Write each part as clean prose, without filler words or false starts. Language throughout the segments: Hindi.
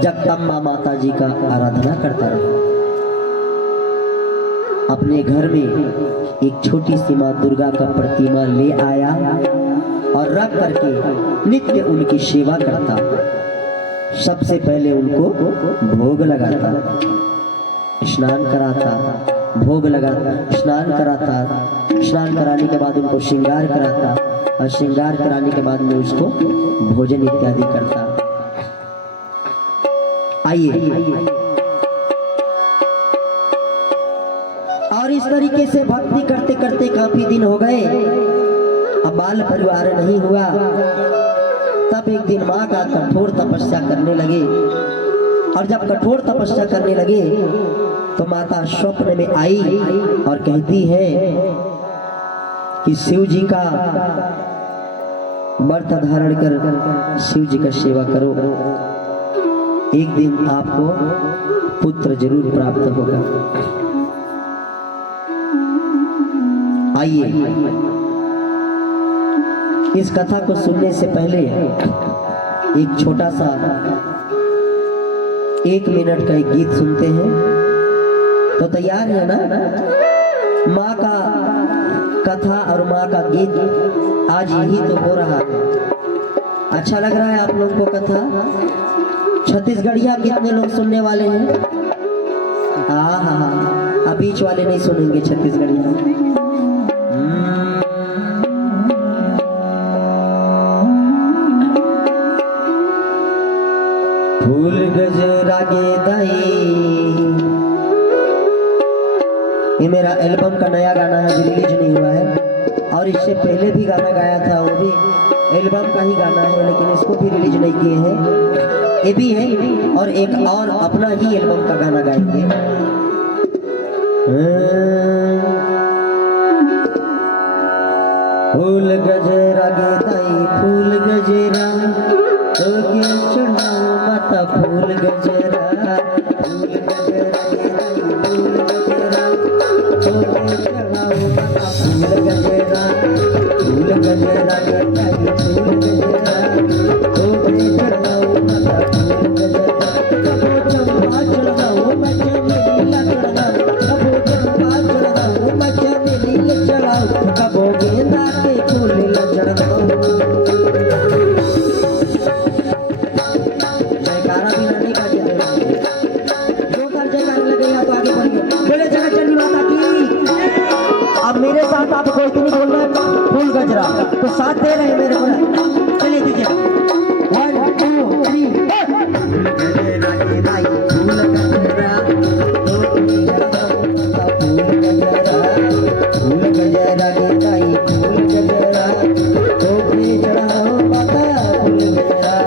जगदम्बा माता जी का आराधना करता रहा। अपने घर में एक छोटी सी माँ दुर्गा का प्रतिमा ले आया और रख करके नित्य उनकी सेवा करता। सबसे पहले उनको भोग लगाता, स्नान कराता, भोग लगाता, स्नान कराता, स्नान कराने के बाद उनको श्रृंगार कराता और श्रृंगार कराने के बाद में उसको भोजन इत्यादि करता। आइए, और इस तरीके से भक्ति करते करते काफी दिन हो गए। अब बाल परिवार नहीं हुआ। तब एक दिन माँ का कठोर तपस्या करने लगे, और जब कठोर तपस्या करने लगे तो माता स्वप्न में आई और कहती है कि शिव जी का व्रत धारण कर शिव जी का सेवा करो, एक दिन आपको पुत्र जरूर प्राप्त होगा। आइए, इस कथा को सुनने से पहले एक छोटा सा 1 मिनट का एक गीत सुनते हैं। तो तैयार है ना? माँ का कथा और माँ का गीत आज यही तो हो रहा है। अच्छा लग रहा है आप लोगों को कथा? छत्तीसगढ़िया कितने लोग सुनने वाले हैं? हाँ हाँ हाँ, अब बीच वाले नहीं सुनेंगे छत्तीसगढ़िया। फूल गजरा गेदाई, ये मेरा एल्बम का नया गाना है, जो रिलीज नहीं हुआ है। और इससे पहले भी गाना गाया था, वो भी एल्बम का ही गाना है, लेकिन इसको भी रिलीज नहीं किए हैं। ये भी है, और एक और अपना ही एल्बम का गाना गाएंगे। फूल गजरा गेदाई, फूल गजरा के चढ़ाओ माता, फूल गजरा, फूल गजरा गेदाई, फूल गजरा के चढ़ाओ माता, फूल गजरा, फूल गजरा गेदाई, फूल गजरा के चढ़ाओ माता, फूल गजरा। कबो चंपा चढ़ाओ मचने लीला चढ़ाओ, कबो चंपा चढ़ाओ मचने लीला चढ़ाओ, कबो गेंदा के फूल ला चढ़ाओ। जयकारा भी नहीं का दो कर जयकारा लगेगा तो आगे बढ़िए। बोले जगत चंडी माता की। अब मेरे साथ आपको इतनी बोलना है, फूल गजरा तो साथ दे रहे हैं मेरे को। चलिए दीजिए, 1 2 3। फूल गजरा फूल गजरा गेदाई, फूल गजरा के चढ़ाओ माता, फूल गजरा।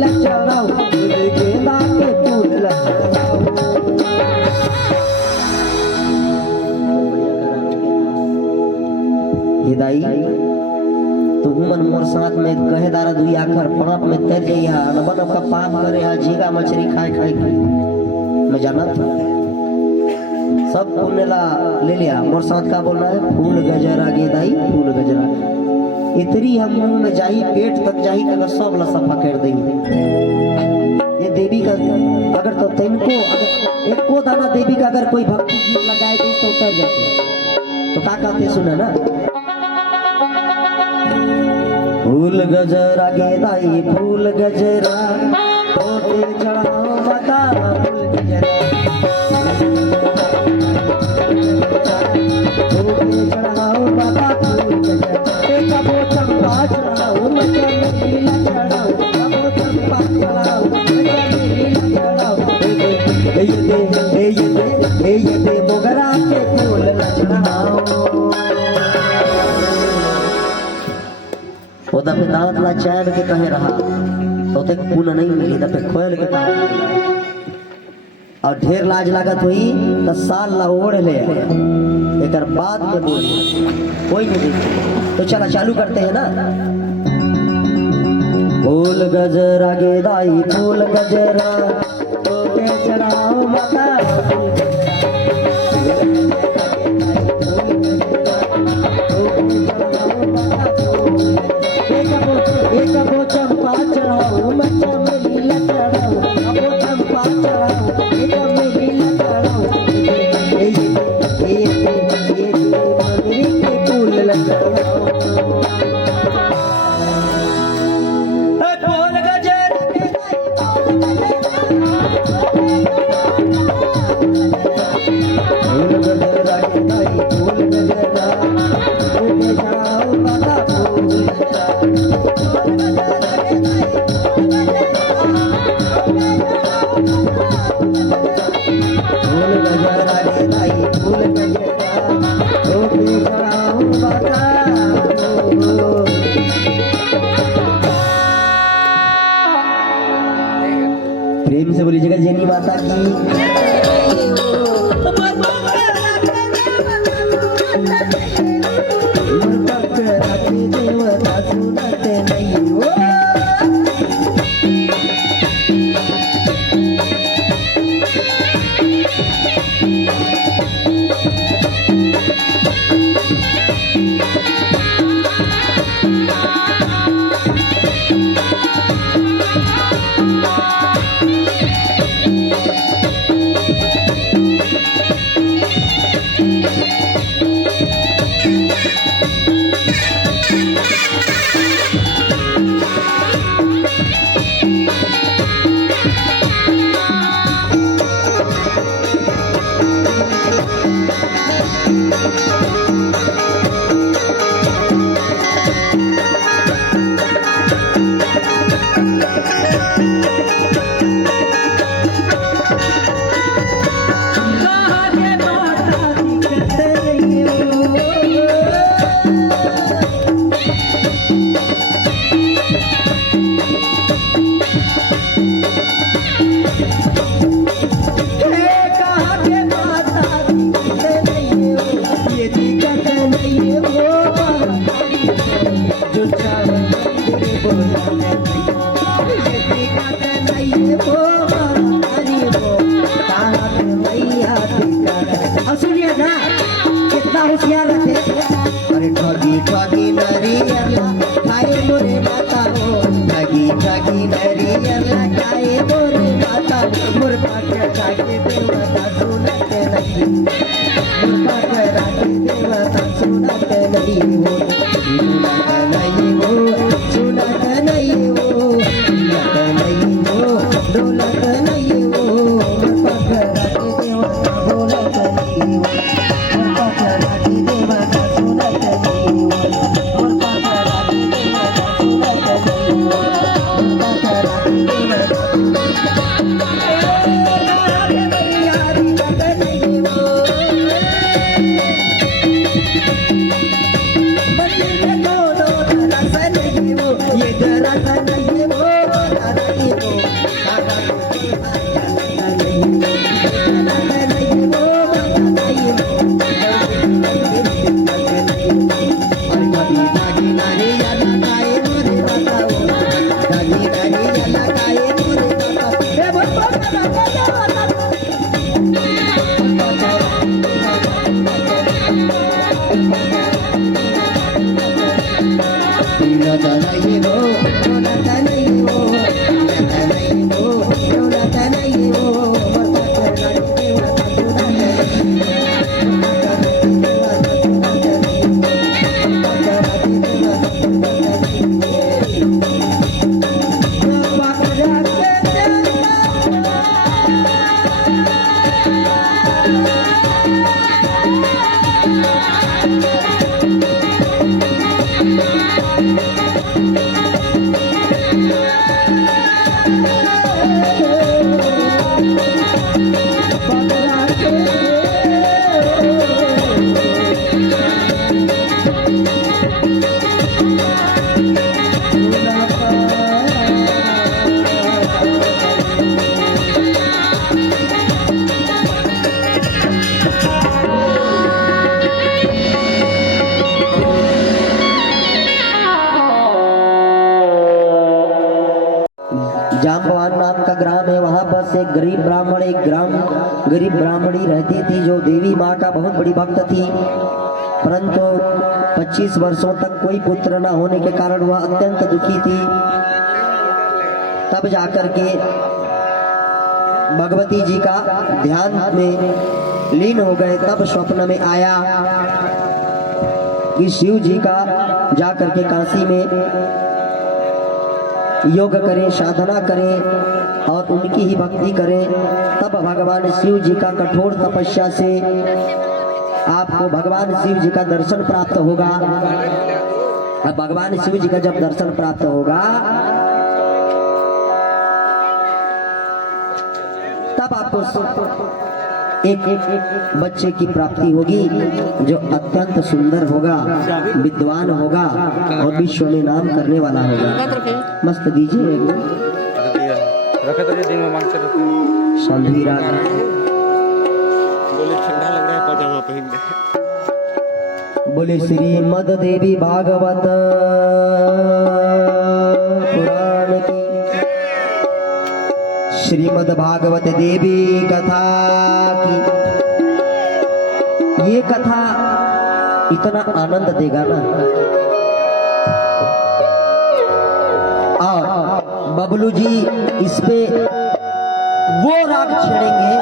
ला चढ़ाओ फूल गेंदा के फूल ला चढ़ाओ। हिदाई तू मन मोर साथ में कहे दारा दुई आखर पाप में तर जइहा नबन का पाप करे हा झींगा मछली खाए खाए मैं जाना था सब पुण्य ला ले लिया। मोर साथ का बोल रहा है फूल गजरा गेदाई फूल गजरा इतनी हम मुंह में जाही पेट तक जाही तक सब ला सफा कर देंगे। ये देवी का अगर तो तिनको अगर एक को दाना देवी का अगर कोई भक्ति गीत लगाए दे तो उतर जाते तो का कहते सुना ना फूल गजरा गेदाई फूल गजरा तोते चढ़ाओ बता फूल गजरा तोते चढ़ाओ बता फूल गजरा एक वो चंपा चढ़ाओ लीला चढ़ाओ वो चंपा चढ़ाओ लीला चढ़ाओ ये दे मोगरा के फूल चढ़ाओ। ओदा पे दांत ला चैन के कहे रहा तो तक पुण्य नहीं मिली दफे खोल के कहा और ढेर लाज लागत हुई तो साल ला ओढ़ ले एक बाद में बोली कोई नहीं देखी। तो चला चालू करते हैं ना फूल गजरा गेदाई फूल गजरा तोते चढ़ाओ माता एक वो चंपा चढ़ाओ मच्चा में लीला चढ़ाओ वो चंपा चढ़ाओ एक में लीला चढ़ाओ ये मंदिर के फूल लगाओ फूल गजरा फूल गजरा फूल गजरा तोते चढ़ाओ माता फूल प्रेम से बोली जगह जेनी माता की देवता सुनते नहीं हो जाम्बवान नाम का ग्राम है। वहां पर एक गरीब ब्राह्मणी रहती थी जो देवी माँ का बहुत बड़ी भक्त थी, परंतु 25 वर्षों तक कोई पुत्र न होने के कारण वह अत्यंत दुखी थी। तब जाकर के भगवती जी का ध्यान में लीन हो गए। तब स्वप्न में आया कि शिव जी का जाकर के काशी में योग करें, साधना करें और उनकी ही भक्ति करें। तब भगवान शिव जी का कठोर तपस्या से आपको भगवान शिव जी का दर्शन प्राप्त होगा। अब भगवान शिव जी का जब दर्शन प्राप्त होगा तब आपको एक बच्चे की प्राप्ति होगी जो अत्यंत सुंदर होगा, विद्वान होगा और विश्व में नाम करने वाला होगा। मस्त दीजिए संधी रात बोले श्रीमद देवी भागवत पुराण की, श्रीमद भागवत देवी कथा की। ये कथा इतना आनंद देगा ना। और बबलू जी इस पे वो राग छेड़ेंगे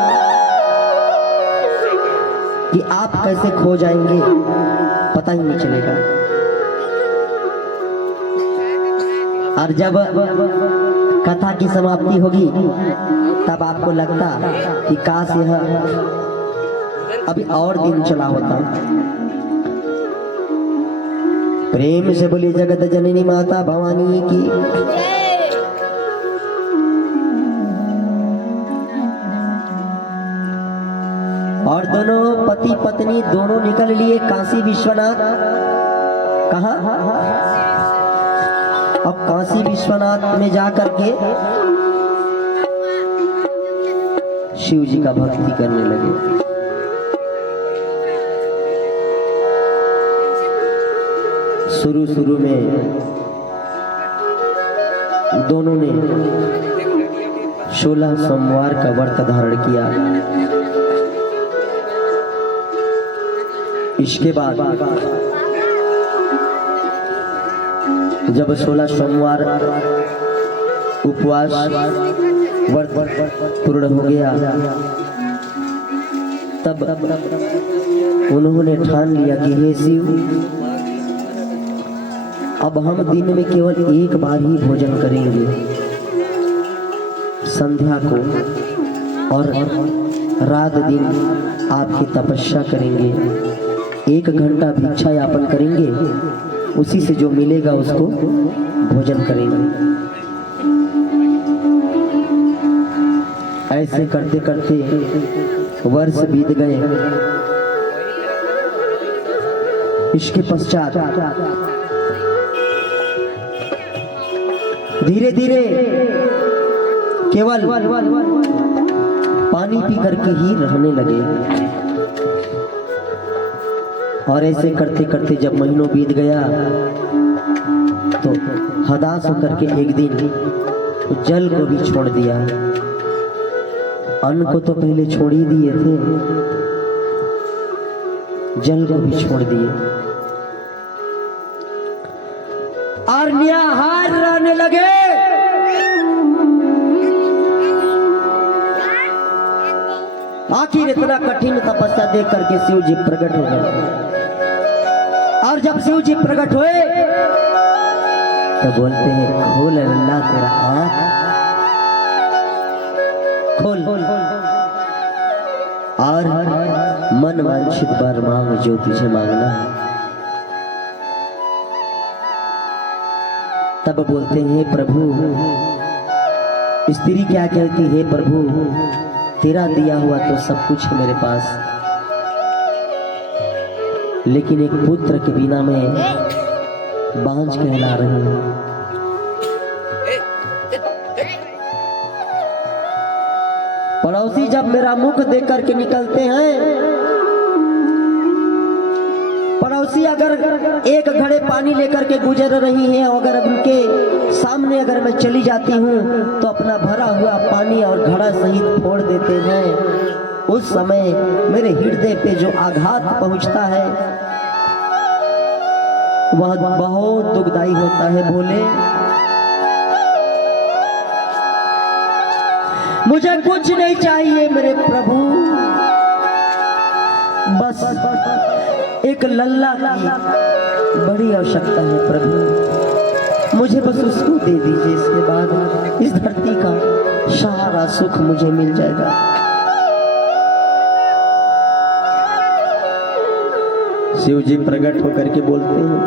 कि आप कैसे खो जाएंगे पता ही नहीं चलेगा। और जब कथा की समाप्ति होगी तब आपको लगता कि काश यह अभी और दिन चला होता। प्रेम से बोली जगत जननी माता भवानी की। और दोनों पति पत्नी दोनों निकल लिए काशी विश्वनाथ। कहा? अब काशी विश्वनाथ में जाकर के शिव जी का भक्ति करने लगे। शुरू में दोनों ने 16 सोमवार का व्रत धारण किया। इसके बाद जब 16 सोमवार उपवास व्रत पूर्ण हो गया तब उन्होंने ठान लिया कि हे शिव, अब हम दिन में केवल एक बार ही भोजन करेंगे, संध्या को, और रात दिन आपकी तपस्या करेंगे। 1 घंटा भिक्षा यापन करेंगे, उसी से जो मिलेगा उसको भोजन करेंगे। ऐसे करते करते वर्ष बीत गए। इसके पश्चात धीरे धीरे केवल पानी पी करके ही रहने लगे। और ऐसे करते करते जब महीनों बीत गया तो हताश होकर के एक दिन जल को भी छोड़ दिया। अन्न को तो पहले छोड़ ही दिए थे, जल को भी छोड़ दिए और निराहार रहने लगे। आखिर इतना कठिन तपस्या देख करके शिव जी प्रकट हो गए। और जब शिव जी प्रकट हुए तो बोलते हैं, खोल अल्लाह तेरा आँख, खोल और मन वांछित वर मांग जो तुझे मांगना है। तब बोलते हैं, प्रभु, स्त्री क्या कहती है, प्रभु तेरा दिया हुआ तो सब कुछ है मेरे पास, लेकिन एक पुत्र के बिना मैं बांझ कहला रही हूं। पड़ोसी जब मेरा मुख देख करके निकलते हैं, पड़ोसी अगर एक घड़े पानी लेकर के गुजर रही हैं, अगर उनके सामने अगर मैं चली जाती हूँ तो अपना भरा हुआ पानी और घड़ा सहित फोड़ देते हैं। उस समय मेरे हृदय पे जो आघात पहुंचता है वह बहुत दुखदाई होता है। भोले, मुझे कुछ नहीं चाहिए मेरे प्रभु, बस एक लल्ला की बड़ी आवश्यकता है प्रभु, मुझे बस उसको दे दीजिए। इसके बाद इस धरती का सारा सुख मुझे मिल जाएगा। शिव जी प्रकट होकर के बोलते हैं,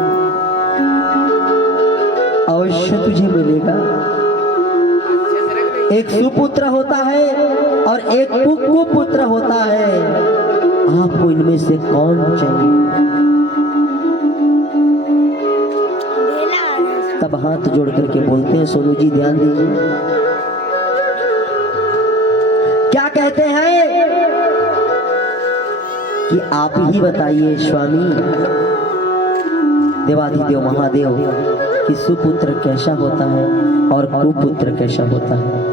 अवश्य तुझे मिलेगा। एक सुपुत्र होता है और एक कुपुत्र होता है, आपको इनमें से कौन चाहिए? तब हाथ जोड़ करके बोलते हैं, सोनू जी ध्यान दीजिए, क्या कहते हैं कि आप ही बताइए स्वामी देवाधिदेव महादेव कि सुपुत्र कैसा होता है और कुपुत्र कैसा होता है।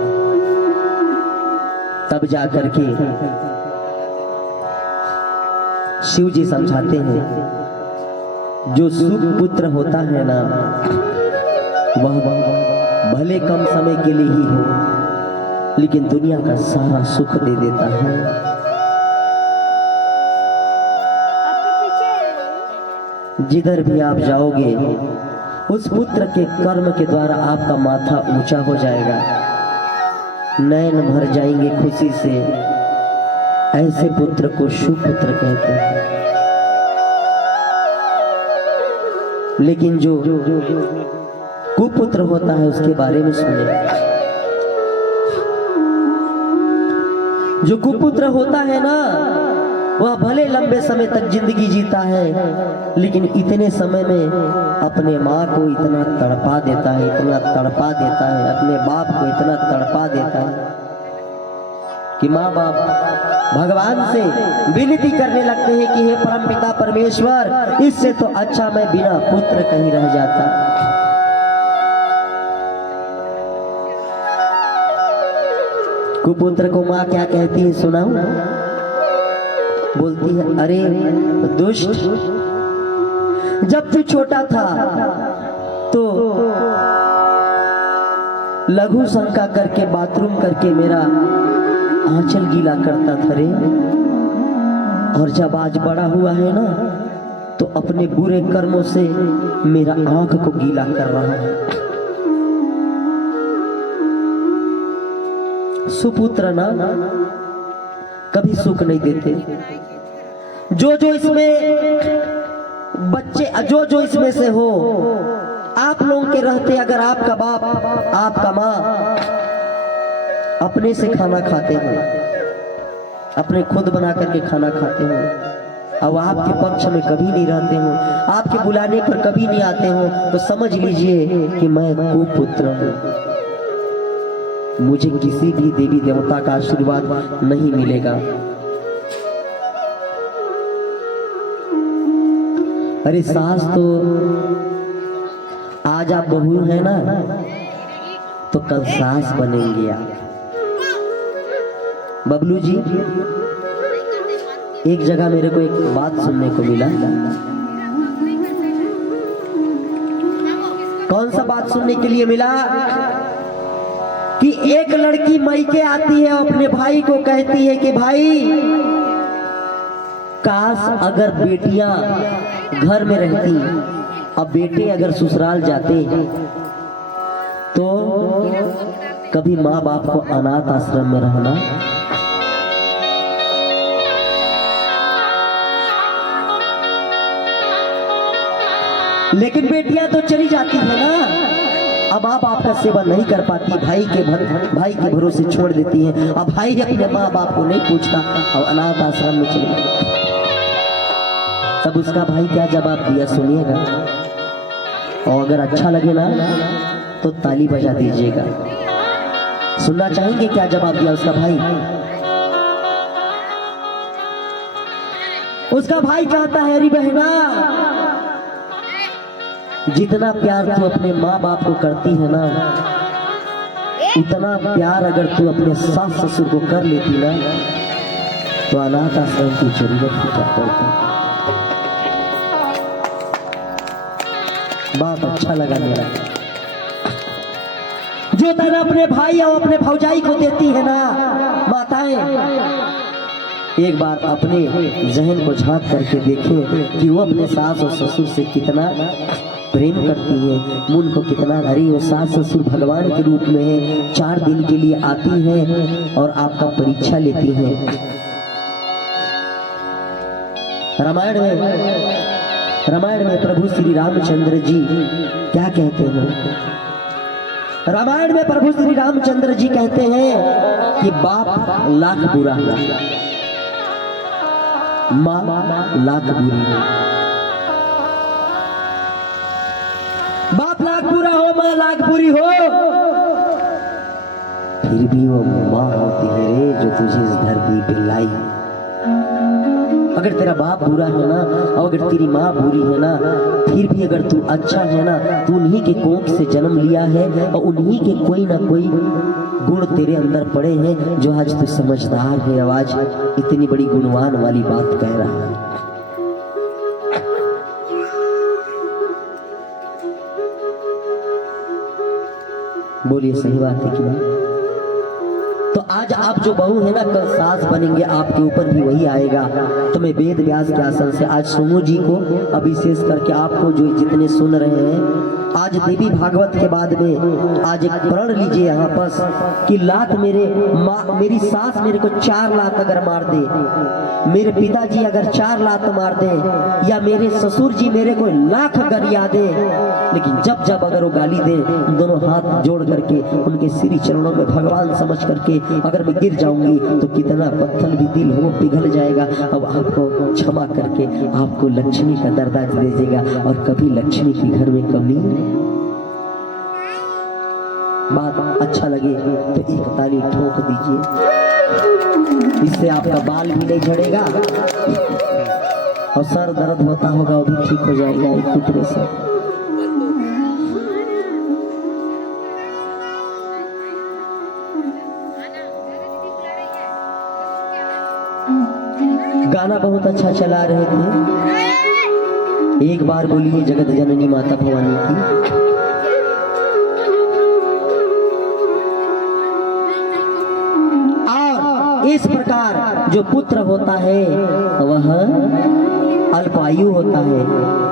तब जाकर के शिव जी समझाते हैं, जो सुपुत्र होता है ना वह भले कम समय के लिए ही हो लेकिन दुनिया का सारा सुख दे देता है। जिधर भी आप जाओगे उस पुत्र के कर्म के द्वारा आपका माथा ऊंचा हो जाएगा, नैन भर जाएंगे खुशी से। ऐसे पुत्र को सुपुत्र कहते हैं। लेकिन जो कुपुत्र होता है उसके बारे में सुने। जो कुपुत्र होता है ना वह भले लंबे समय तक जिंदगी जीता है लेकिन इतने समय में अपने माँ को इतना तड़पा देता है, इतना तड़पा देता है, अपने बाप को इतना तड़पा देता है कि माँ बाप भगवान से विनती करने लगते हैं कि हे परमपिता परमेश्वर, इससे तो अच्छा मैं बिना पुत्र कहीं रह जाता। कुपुत्र को माँ क्या कहती है सुनाऊं? बोलती है, अरे दुष्ट, जब तू छोटा था तो लघु शंका करके बाथरूम करके मेरा आंचल गीला करता था रे, और जब आज बड़ा हुआ है ना तो अपने बुरे कर्मों से मेरा आंख को गीला कर रहा है। सुपुत्र ना कभी सुख नहीं देते। जो जो इसमें बच्चे जो इसमें से हो, आप लोगों के रहते अगर आपका बाप आपका माँ अपने से खाना खाते हो, अपने खुद बना करके खाना खाते हो, अब आपके पक्ष में कभी नहीं रहते हो, आपके बुलाने पर कभी नहीं आते हो, तो समझ लीजिए कि मैं कुपुत्र हूँ। मुझे किसी भी देवी देवता का आशीर्वाद नहीं मिलेगा। अरे सास तो आज आप बहू है ना तो कल सास बनेंगे आप। बबलू जी, एक जगह मेरे को एक बात सुनने को मिला। कौन सा बात सुनने के लिए मिला? कि एक लड़की मायके आती है, अपने भाई को कहती है कि भाई काश अगर बेटियां घर में रहती, अब बेटे अगर ससुराल जाते तो कभी माँ बाप को अनाथ आश्रम में रहना। लेकिन बेटियां तो चली जाती है ना, अब माँ बाप का सेवा नहीं कर पाती, भाई के भरोसे छोड़ देती है। अब भाई अपने माँ बाप को नहीं पूछता और अनाथ आश्रम में चले जाते। तब उसका भाई क्या जवाब दिया सुनिएगा, और अगर अच्छा लगे ना तो ताली बजा दीजिएगा। सुनना चाहेंगे क्या जवाब दिया उसका भाई? उसका भाई कहता है, अरे बहना जितना प्यार तू अपने माँ बाप को करती है ना, उतना प्यार अगर तू अपने सास ससुर को कर लेती ना, तो अनाथ आश्रम की जरूरत ही क्या पड़ती। बात अच्छा लगा मेरा। जो तरह अपने भाई और अपने भौजाई को देती है ना माताएं, एक बार अपने जहन को झांक करके देखें कि वो अपने सास और ससुर से कितना प्रेम करती है, मन को कितना। अरे वो सास ससुर भगवान के रूप में है, 4 दिन के लिए आती है और आपका परीक्षा लेती है। रामायण में प्रभु श्री रामचंद्र जी क्या कहते हैं? रामायण में प्रभु श्री रामचंद्र जी कहते हैं कि बाप लाख बुरा है, माँ लाख बुरी है। बाप लाख बुरा हो, माँ लाख बुरी हो, फिर भी वो माँ होती है रे जो तुझे इस धरती पे लाई। अगर तेरा बाप बुरा है ना और अगर तेरी माँ बुरी है ना, फिर भी अगर तू अच्छा है ना, तू उन्हीं के कोख से जन्म लिया है और उन्हीं के कोई ना कोई गुण तेरे अंदर पड़े हैं जो आज तू समझदार है, आज इतनी बड़ी गुणवान वाली बात कह रहा है। बोलिए सही बात है कि नहीं? तो आज आप जो बहू है ना, कल सास बनेंगे, आपके ऊपर भी वही आएगा। तो मैं वेद व्यास के आसन से आज सोनू जी को, अब विशेष करके आपको जो जितने सुन रहे हैं, आज देवी भागवत के बाद में आज एक प्रण लीजिए यहाँ पर कि लात मेरी सास मेरे को 4 लात अगर मार दे, मेरे पिताजी अगर 4 लात मार दे, या मेरे ससुर जी मेरे को लाख गरिया दे, लेकिन जब जब अगर वो गाली दे, दोनों हाथ जोड़ करके उनके श्री चरणों में भगवान समझ करके अगर मैं गिर जाऊंगी तो कितना पत्थर भी दिल हो पिघल जाएगा। अब आपको क्षमा करके आपको लक्ष्मी का दर्जा दे देगा और कभी लक्ष्मी की घर में कमी। बात अच्छा लगे तो एक ताली ठोक दीजिए, इससे आपका बाल भी नहीं झड़ेगा और सर दर्द होता होगा वो भी ठीक हो जाएगा एक टुकड़े से। गाना बहुत अच्छा चला रहे थे, एक बार बोलिए जगत जननी माता भवानी की। और इस प्रकार जो पुत्र होता है वह अल्पायु होता है,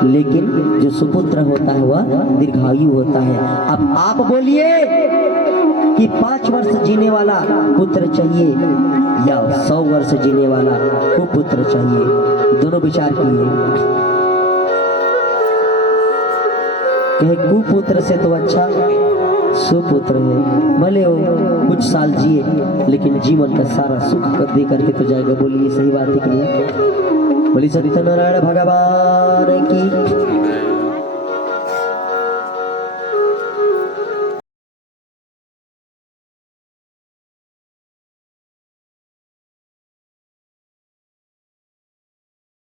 लेकिन जो सुपुत्र होता है वह दीर्घायु होता है। अब आप बोलिए कि 5 वर्ष जीने वाला पुत्र चाहिए या 100 वर्ष जीने वाला कुपुत्र चाहिए? दोनों विचार कीजिए। कहे कुपुत्र से तो अच्छा सुपुत्र है, भले हो कुछ साल जिए लेकिन जीवन का सारा सुख दे करके तो जाएगा। बोलिए सही बात है कि नहीं? बोली सत्यनारायण भगवान की